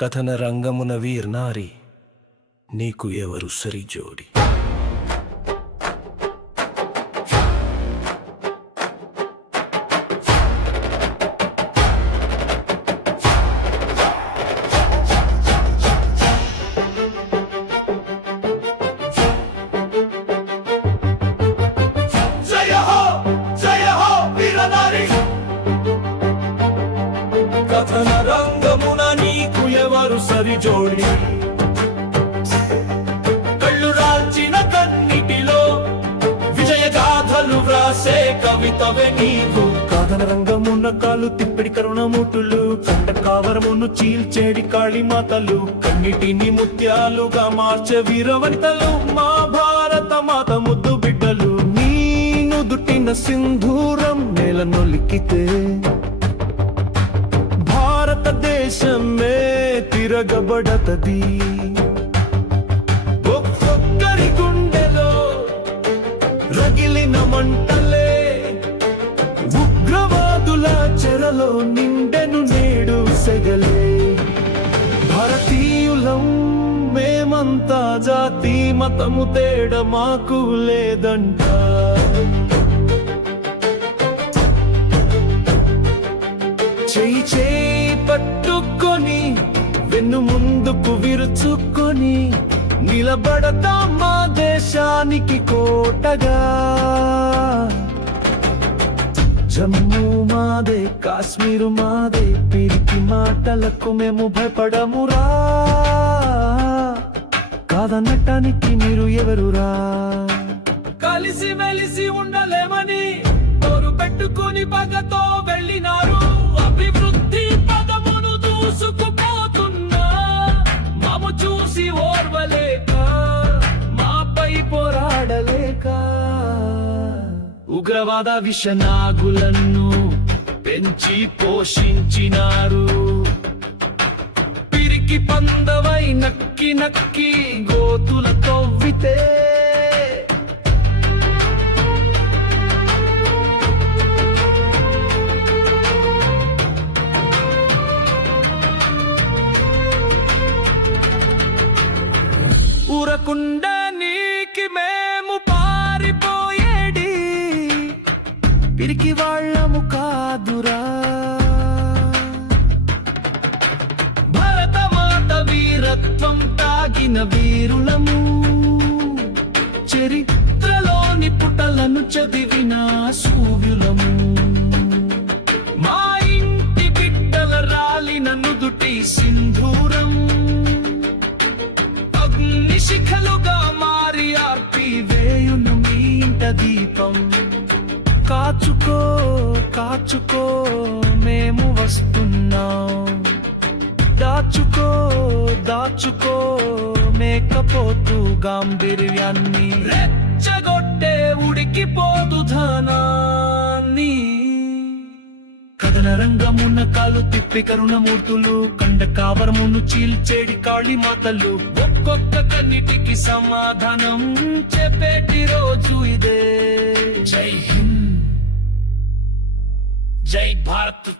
కథన రంగమున వీర్నారి నీకు ఎవరు సరిజోడి. కథన రంగమున నీకు ఎవరు సరిజోడి. కళ్ళు రాల్చిన కన్నిటిలో విజయగాథలు వ్రాసే కవితవే నీవు. కథన రంగమున కాలు తిప్పిడి కరుణమూటులు, కంట కావరమును చీల్చేడి కాళీమాతలు, కన్నిటిని ముత్యాలుగా మార్చే వీరవనితలు, మా భారత మాత ముద్దు బిడ్డలు. నీ నుదుటిన సింధూరం నేల నొలికితే భారతదేశమే తిరగబడతది. ఒక్కొక్కరి గుండెలో రగిలిన మంటలే ఉగ్రవాదుల చెరలో నిండెను నేడు సెగలే. భారతీయులం మేమంతా, జాతి మతము తేడ మాకు లేదంట. చేయి చేయి పట్టుకొని వెన్ను ముందుకు విరుచుకొని నిలబడతాం మా దేశానికి కోటగా. జమ్మూ మాదే, కాశ్మీరు మాదే, పిరికి మాటలకు మేము భయపడమురా. కాదనటానికి మీరు ఎవరురా? కలిసి మెలిసి ఉండలేమని తోరు పెట్టుకుని పగతో వెళ్ళినారు. అభివృద్ధి పదమును దూసుకుపోతున్నా మాము చూసి ఓర్వలేక, మాపై పోరాడలేక, ఉగ్రవాద విషనాగులను పెంచి పోషించినారు. పిరికి పందవై నక్కి నక్కి గోతుల తవ్వితే ఊరకుండా నీకి మేము పారిపోయేడి పిరికి వాళ్ళము కాదురా. భరత మాత వీరత్వం తాగిన వీరులము, చరిత్రలోని పుటలను చదివిన సూర్యులము. మా ఇంటి బిడ్డల రాలిన నుదుటి సింధూరం శిఖలుగా మారి ఆర్పి వేయును మీ ఇంట దీపం. కాచుకో కాచుకో మేము వస్తున్నాం, దాచుకో దాచుకో మేకపోతూ గాంభీర్యాన్ని, రెచ్చగొట్టే ఉడికిపోదు ధనాన్ని. కథన రంగమున కాలు తిప్పి కరుణమూర్తులు, కండ కావరమును చీల్చేడి కాళీమాతలు, ఒక్కొక్క కన్నిటికి సమాధానం చెప్పేటి రోజు ఇదే. జై హింద్, జై భారత్.